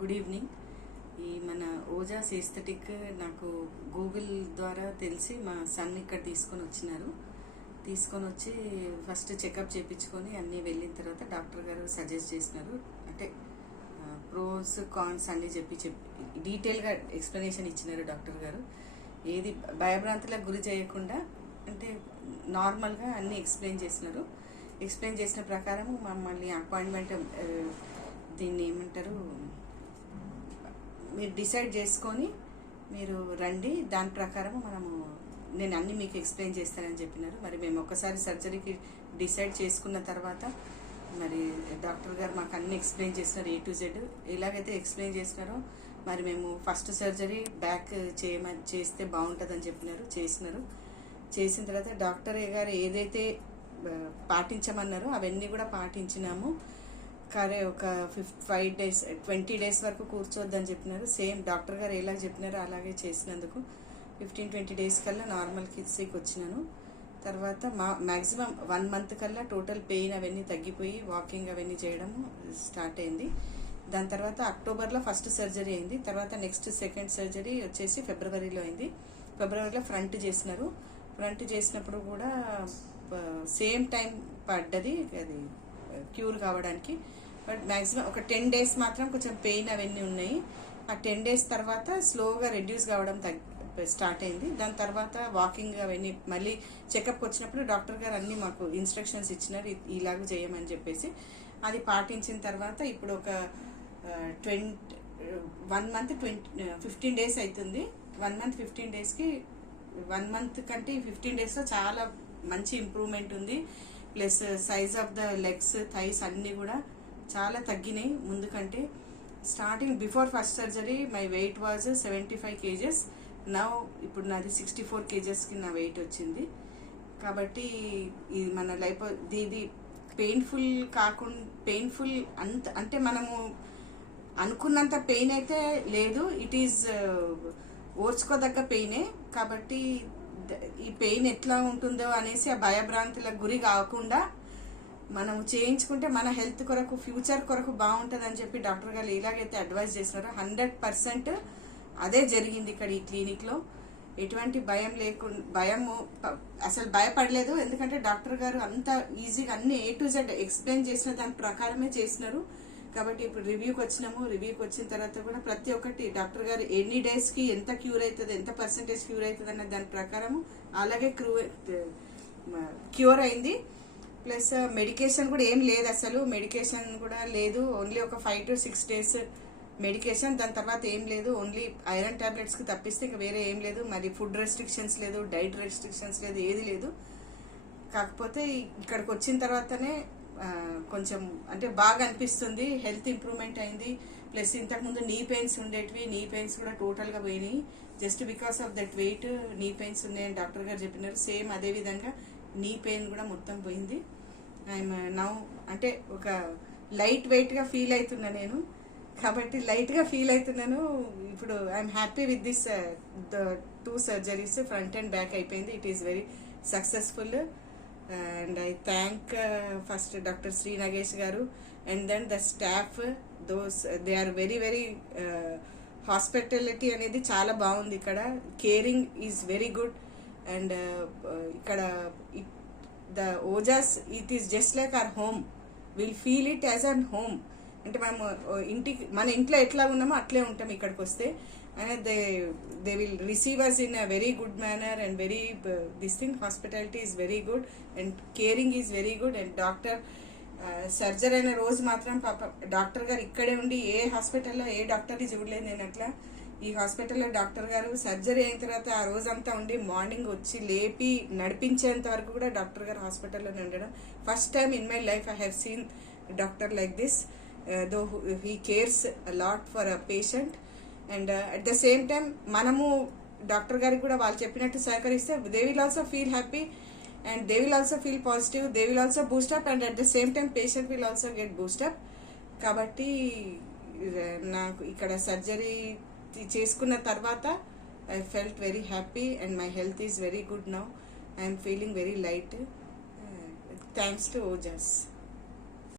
Good evening. ఈ మన Ojas aesthetic నాకు గూగుల్ ద్వారా తెలిసి మా సన్ ఇక్కడ తీసుకొని వచ్చి ఫస్ట్ చెకప్ చేయించుకొని అన్నీ వెళ్ళిన తర్వాత డాక్టర్ గారు సజెస్ట్ చేసినారు. అంటే ప్రోస్ కాన్స్ అన్నీ చెప్పి డీటెయిల్గా ఎక్స్ప్లెనేషన్ ఇచ్చినారు డాక్టర్ గారు. ఏది భయభ్రాంతులకు గురి చేయకుండా అంటే నార్మల్గా అన్నీ ఎక్స్ప్లెయిన్ చేసినారు. ఎక్స్ప్లెయిన్ చేసిన ప్రకారం మమ్మల్ని అపాయింట్మెంట్ దీన్ని ఏమంటారు మీరు డిసైడ్ చేసుకొని మీరు రండి, దాని ప్రకారం నేను అన్నీ మీకు ఎక్స్ప్లెయిన్ చేస్తానని చెప్పినారు. మరి మేము ఒకసారి సర్జరీకి డిసైడ్ చేసుకున్న తర్వాత మరి డాక్టర్ గారు మాకు అన్నీ ఎక్స్ప్లెయిన్ చేస్తున్నారు, A to Z ఎలాగైతే ఎక్స్ప్లెయిన్ చేసినారో మరి మేము ఫస్ట్ సర్జరీ బ్యాక్ చేస్తే బాగుంటుందని చెప్పినారు. చేసిన తర్వాత డాక్టర్ గారు ఏదైతే పాటించమన్నారో అవన్నీ కూడా పాటించినాము. ఒక 5 days 20 days వరకు కూర్చోవద్దని చెప్పినారు. సేమ్ డాక్టర్ గారు ఎలా చెప్పినారో అలాగే చేసినందుకు 15-20 days కల్లా నార్మల్ కిడ్సీకి వచ్చినాను. తర్వాత మ్యాక్సిమం 1 month కల్లా టోటల్ పెయిన్ అవన్నీ తగ్గిపోయి వాకింగ్ అవన్నీ చేయడం స్టార్ట్ అయింది. దాని తర్వాత అక్టోబర్లో ఫస్ట్ సర్జరీ అయింది. తర్వాత నెక్స్ట్ సెకండ్ సర్జరీ వచ్చేసి ఫిబ్రవరిలో అయింది. ఫిబ్రవరిలో ఫ్రంట్ చేసినారు. ఫ్రంట్ చేసినప్పుడు కూడా సేమ్ టైం పడ్డది అది క్యూర్ కావడానికి. బట్ మ్యాక్సిమం ఒక 10 days మాత్రం కొంచెం పెయిన్ అవన్నీ ఉన్నాయి. ఆ 10 days తర్వాత స్లోగా రెడ్యూస్ కావడం స్టార్ట్ అయింది. దాని తర్వాత వాకింగ్ అవన్నీ మళ్ళీ చెకప్కి వచ్చినప్పుడు డాక్టర్ గారు అన్నీ మాకు ఇన్స్ట్రక్షన్స్ ఇచ్చినారు, ఇలాగ చేయమని చెప్పేసి. అది పాటించిన తర్వాత ఇప్పుడు ఒక 1 month 15 days అవుతుంది. 1 month 15 daysకి 1 month కంటే 15 daysలో చాలా మంచి ఇంప్రూవ్మెంట్ ఉంది. Plus size of the legs thighs అన్నీ కూడా చాలా తగ్గినాయి ముందు కంటే. Starting before first surgery my weight was 75 kgs. ఇప్పుడు నాది 64 kgsకి నా వెయిట్ వచ్చింది. కాబట్టి ఇది మన లైఫ్ ఇది పెయిన్ఫుల్ అంటే మనము అనుకున్నంత పెయిన్ అయితే లేదు. ఇట్ ఈజ్ ఓర్చుకోదగ్గ పెయినే. కాబట్టి ఈ పెయిన్ ఎట్లా ఉంటుందో అనేసి ఆ భయభ్రాంతులకు గురి కాకుండా మనం చేయించుకుంటే మన హెల్త్ కొరకు ఫ్యూచర్ కొరకు బాగుంటుంది అని చెప్పి డాక్టర్ గారు ఎలాగైతే అడ్వైజ్ చేస్తున్నారో 100% అదే జరిగింది ఇక్కడ ఈ క్లినిక్లో. ఎటువంటి భయము అసలు భయపడలేదు. ఎందుకంటే డాక్టర్ గారు అంత ఈజీగా అన్ని A to Z ఎక్స్ప్లెయిన్ చేసిన దాని ప్రకారమే చేసినారు. కాబట్టి ఇప్పుడు రివ్యూకి వచ్చిన తర్వాత కూడా ప్రతి ఒక్కటి డాక్టర్ గారు ఎన్ని డేస్కి ఎంత క్యూర్ అవుతుంది, ఎంత % క్యూర్ అవుతుంది అన్న దాని ప్రకారం అలాగే క్యూర్ అయింది. ప్లస్ మెడికేషన్ కూడా ఏం లేదు, అసలు మెడికేషన్ కూడా లేదు. ఓన్లీ ఒక 5 to 6 days మెడికేషన్, దాని తర్వాత ఏం లేదు. ఓన్లీ ఐరన్ టాబ్లెట్స్కి తప్పిస్తే ఇంకా వేరే ఏం లేదు. మరి ఫుడ్ రెస్ట్రిక్షన్స్ లేదు, డైట్ రెస్ట్రిక్షన్స్ లేదు, ఏది లేదు. కాకపోతే ఇక్కడికి వచ్చిన తర్వాతనే కొంచెం అంటే బాగా అనిపిస్తుంది, హెల్త్ ఇంప్రూవ్మెంట్ అయింది. ప్లస్ ఇంతకుముందు నీ పెయిన్స్ ఉండేటివి, నీ పెయిన్స్ కూడా టోటల్గా పోయినాయి. Just because of that weight knee pains ఉన్నాయని డాక్టర్ గారు చెప్పినారు. సేమ్ అదే విధంగా నీ పెయిన్ కూడా మొత్తం పోయింది. ఐఎమ్ నౌ అంటే ఒక లైట్ వెయిట్గా ఫీల్ అవుతున్నా నేను. కాబట్టి లైట్గా ఫీల్ అవుతున్నాను. ఇప్పుడు I'm happy with this the 2 surgeries front and back అయిపోయింది. It is very successful. And I thank first Dr. Sri Nagesh garu and then the staff. They are very hospitality అనేది చాలా బాగుంది ఇక్కడ. Caring is very good. And ఇక్కడ the Ojas it is just like our home. Will feel it as an home. అంటే మన ఇంట్లో ఎట్లా ఉన్నామో అట్లే ఉంటాం ఇక్కడికి వస్తే. And they will receive us in a very good manner and very this thing hospitality is very good and caring is very good. And doctor surgery అయిన రోజు మాత్రం పాప డాక్టర్ గారు ఇక్కడే ఉండి ఏ హాస్పిటల్లో ఏ డాక్టర్ని చూడలేదు నేను అట్లా. ఈ హాస్పిటల్లో డాక్టర్ గారు సర్జరీ అయిన తర్వాత ఆ రోజంతా ఉండి మార్నింగ్ వచ్చి లేపి నడిపించేంత వరకు కూడా డాక్టర్ గారు హాస్పిటల్లోనే ఉండడం. First time in my life I have seen doctor like this. Though he cares a lot for a patient. And at the same time మనము డాక్టర్ గారికి కూడా వాళ్ళు చెప్పినట్టు సహకరిస్తే they will also feel happy and they will also feel positive. They will also Boost up and at the same time patient will also get Boost up. కాబట్టి నాకు ఇక్కడ surgery చేసుకున్న తర్వాత I felt very happy and my health is very good now. I'm feeling very light. Thanks to Ojas.